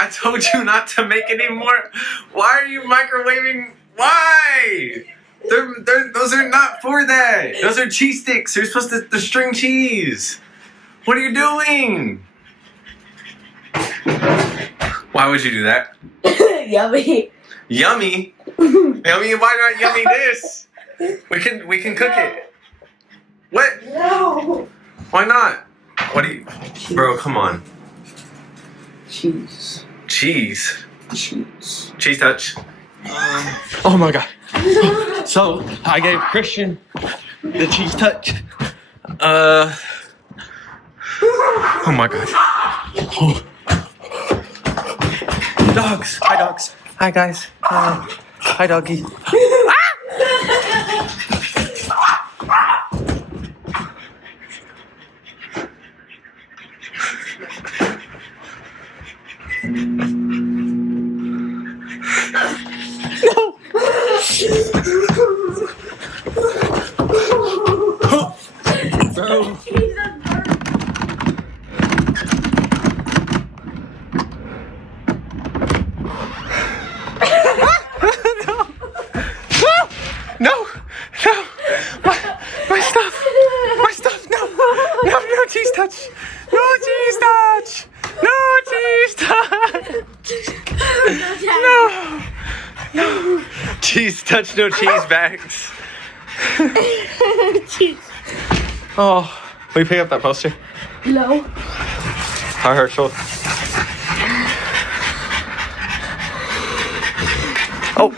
I told you not to make any more. Why are you microwaving? Why? Those are not for that. Those are cheese sticks. They're supposed to the string cheese. What are you doing? Why would you do that? Yummy. Yummy? Yummy? Why not yummy this? We can cook it. What? No. Why not? What do you... Bro, come on. Cheese. Cheese. Cheese. Cheese touch. Oh my god. So, I gave Christian the cheese touch. Oh my god. Oh. Dogs. Hi, dogs. Hi, guys. Hi. Hi, doggy. Bro. No. My stuff. My stuff. No, cheese touch. No cheese touch. No cheese touch. No. Cheese touch, no cheese bags. Cheese. Oh, will you pick up that poster? No. Hi, Herschel. Oh.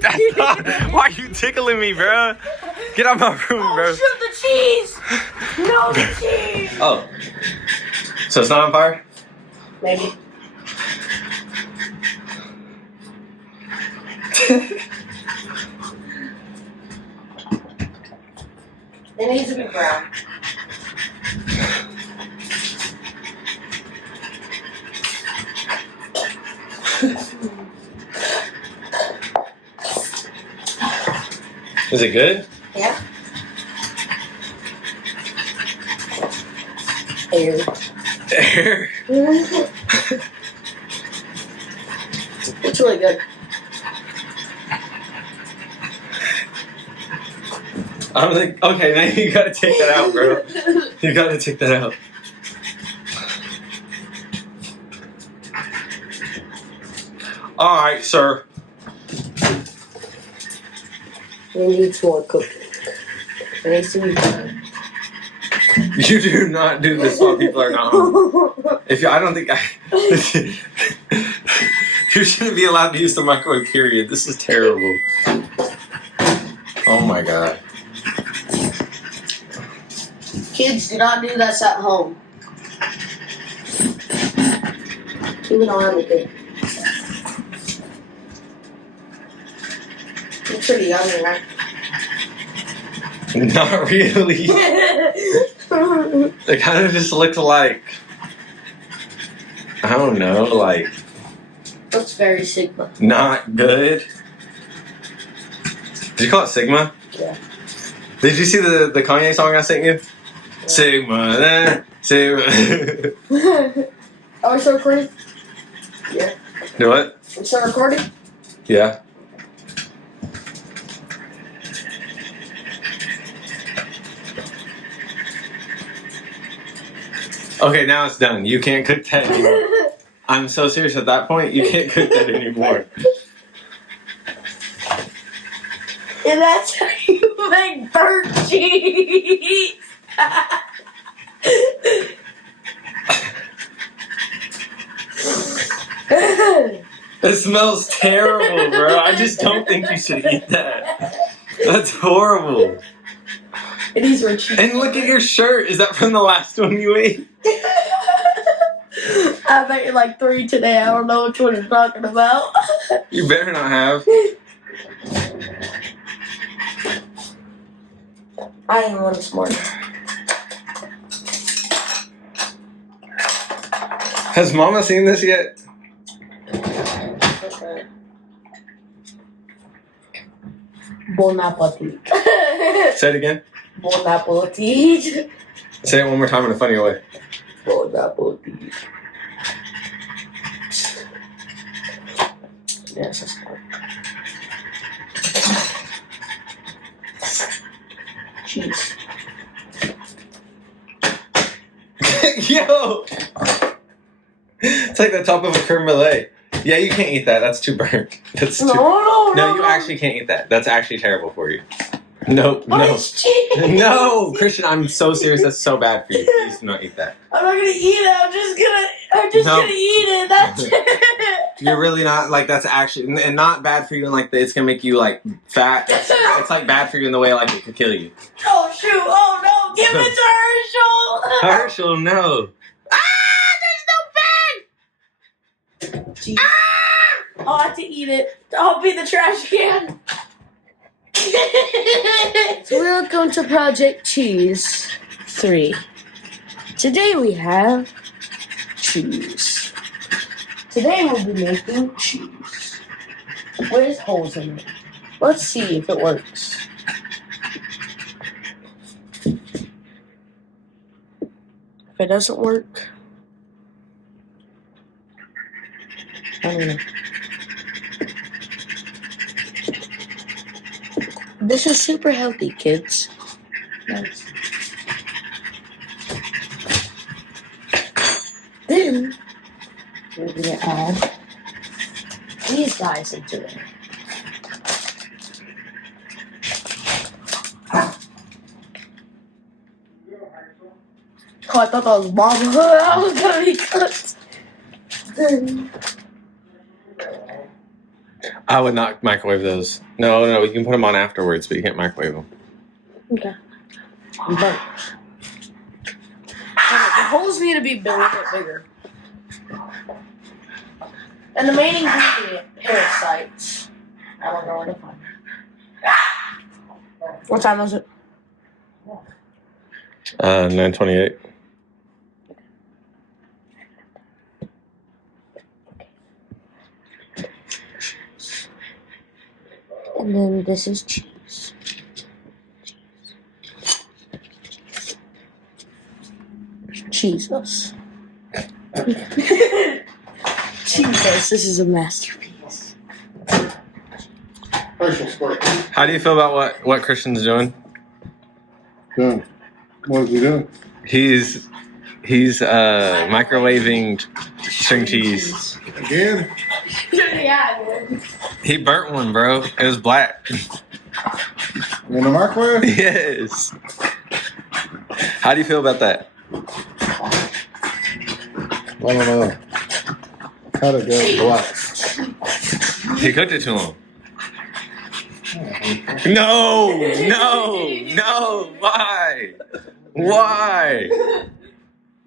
That's not, why are you tickling me, bro? Get out of my room, bro. Oh, shoot the cheese. No, the cheese. Oh. So it's not on fire? Maybe. It needs to be brown. Is it good? Yeah. Air. Air. It's really good. I don't think. Okay, now you gotta take that out, bro. You gotta take that out. Alright, sir. We need more cooking. It needs to be done. You do not do this while people are not home. I don't think you shouldn't be allowed to use the microwave, period. This is terrible. Oh my god. Kids, do not do this at home. Even on anything. It's pretty yummy, right? Not really. They kind of just look like, I don't know, like Looks very Sigma. not good. Did you call it Sigma? Yeah. Did you see the Kanye song I sent you? Sigma, Sigma. Are we still recording? Yeah. Do what? We still recording? Yeah. Okay, now it's done. You can't cook that anymore. I'm so serious at that point, you can't cook that anymore. And that's how you make burnt cheese. It smells terrible, bro. I just don't think you should eat that. That's horrible. It is for cheese. And look at your shirt. Is that from the last one you ate? I made like 3 today. I don't know which one you're talking about. You better not have. I didn't want to smart. Has Mama seen this yet? Okay. Bon appetit. Say it again. Bon appetit. Say it one more time in a funny way. Bon appetit. Yes, that's correct. Cheese. Yo! It's like the top of a creme brulee. Yeah, you can't eat that. That's too burnt. That's too... No, you actually can't eat that. That's actually terrible for you. No, But no. it's cheese. No, Christian, I'm so serious. That's so bad for you. Please do not eat that. I'm not gonna eat it. I'm just No. gonna eat it. That's it. You're really not, like, that's actually, and not bad for you in, like, it's gonna make you, like, fat. It's, like, bad for you in the way, like, it could kill you. Oh shoot! Oh no! Give it to Herschel. Herschel, no. Jeez. I'll have to eat it. I'll be the trash can. Welcome to Project Cheese 3. Today we have cheese. Today we'll be making cheese. With holes in it. Let's see if it works. If it doesn't work, I don't know. This is super healthy, kids. Nice. Then we're gonna add these guys into it. Oh, I thought that was lava. That was gonna be cooked. Then I would not microwave those. No, you can put them on afterwards, but you can't microwave them. okay. But the holes need to be a little bit bigger. And the main ingredient, parasites. I don't know where to find them. What time is it? 9:28. And then this is cheese. Jesus. Jesus, this is a masterpiece. How do you feel about what Christian's doing? Done. What is he doing? He's microwaving string cheese. Again? Yeah. He burnt one, bro. It was black. In the microwave? Yes. How do you feel about that? I don't know. How'd it go? Black. He cooked it too long. No. Why? Why?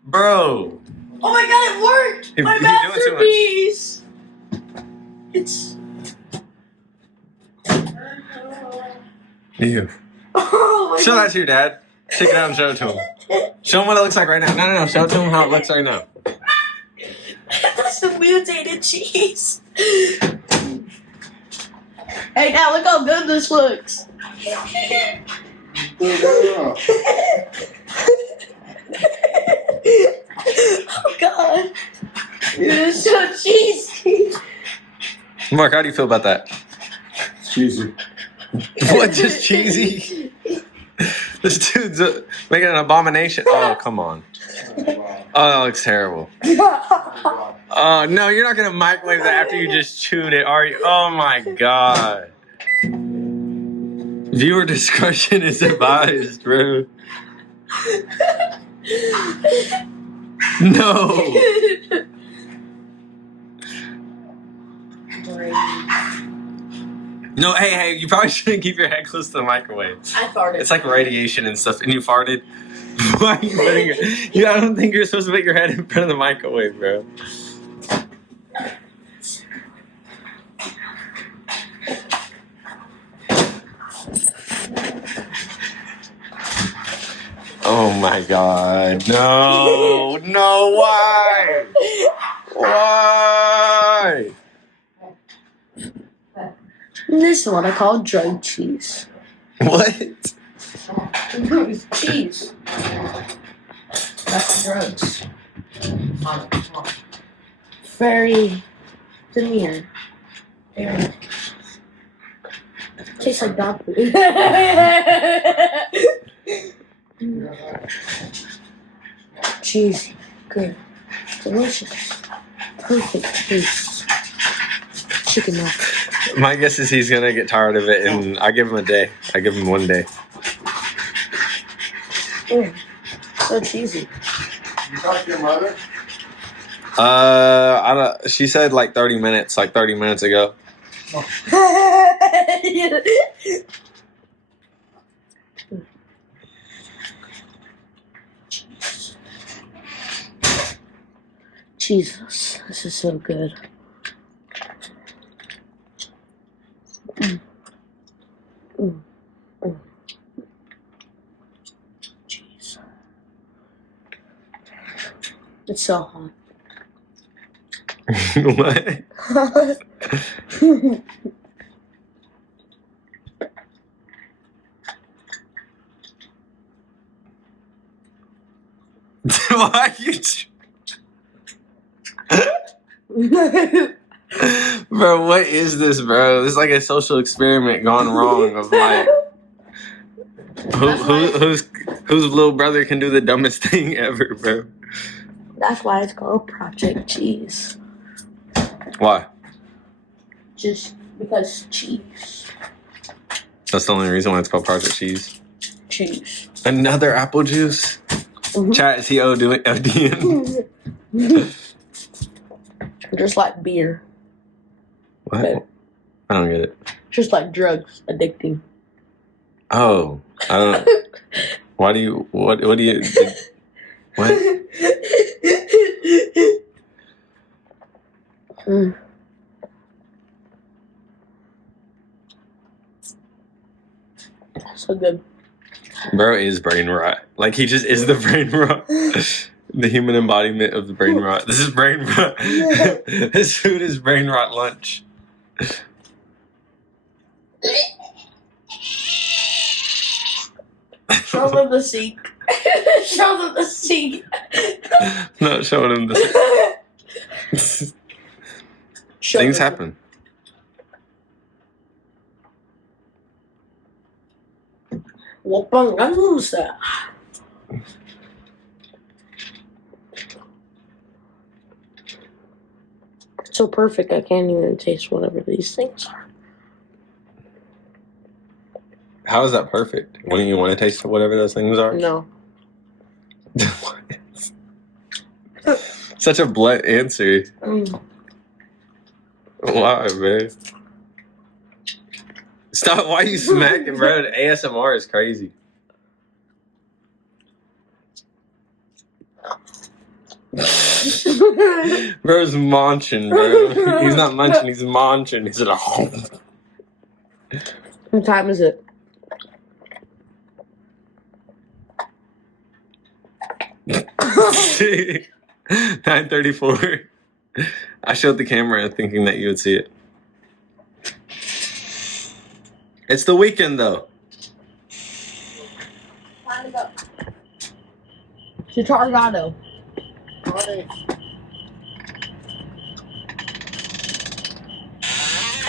Bro. Oh my god, it worked! He- My he doing too much. masterpiece! It's. You. Oh my Show god. that to your dad. Take it out and show it to him. Show him what it looks like right now. No. Show it to him how it looks right now. That's a mutated cheese. Hey, now look how good this looks. Oh god. It's so cheesy. Mark, how do you feel about that? Cheesy. What, just cheesy? This dude's making an abomination. Oh, come on. Oh, that looks terrible. Oh, no, you're not going to microwave that after you just chewed it, are you? Oh, my God. Viewer discretion is advised, bro. No. No, hey, you probably shouldn't keep your head close to the microwave. I farted. It's like radiation and stuff, and you farted. Why are you putting it? Yeah, I don't think you're supposed to put your head in front of the microwave, bro. Oh my god. No, why? Why? This is what I call drug cheese. What? It's cheese. That's drugs. Very demure. Yeah. Tastes like dog food. Cheesy, good, delicious, perfect taste. Chicken nuggets. My guess is he's gonna get tired of it, and I give him a day. I give him 1 day. So cheesy. You talk to your mother? I don't. She said like 30 minutes, like 30 minutes ago. Jesus, this is so good. Jeez. It's so hot. What? Why you? Bro, what is this, bro? This is like a social experiment gone wrong. Of like, whose little brother can do the dumbest thing ever, bro? That's why it's called Project Cheese. Why? Just because cheese. That's the only reason why it's called Project Cheese. Cheese. Another apple juice. Mhm. Chat, is he ODing? Just like beer. What? I don't get it. Just like drugs. Addicting. Oh, I don't. Why do you? What do you? What? So good. Bro is brain rot. Like he just is the brain rot. The human embodiment of the brain rot. This is brain rot. This food is brain rot lunch. Show them the seat. Show them the seat. Not showing him this. Things happen. Wapang ganusa. It's so perfect I can't even taste whatever these things are. How is that perfect? Wouldn't you want to taste whatever those things are? No. Such a blunt answer. Why, man? Stop. Why are you smacking, bro? ASMR is crazy. Bro's munching, bro. He's not munching, he's munching. He's like, What time is it? $9:34. I showed the camera thinking that you would see it. It's the weekend, though. Time to go. Chitargado.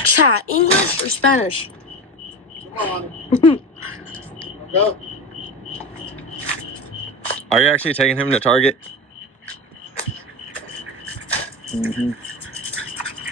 Chat, English or Spanish? Come on. Go. Are you actually taking him to Target? Mm-hmm.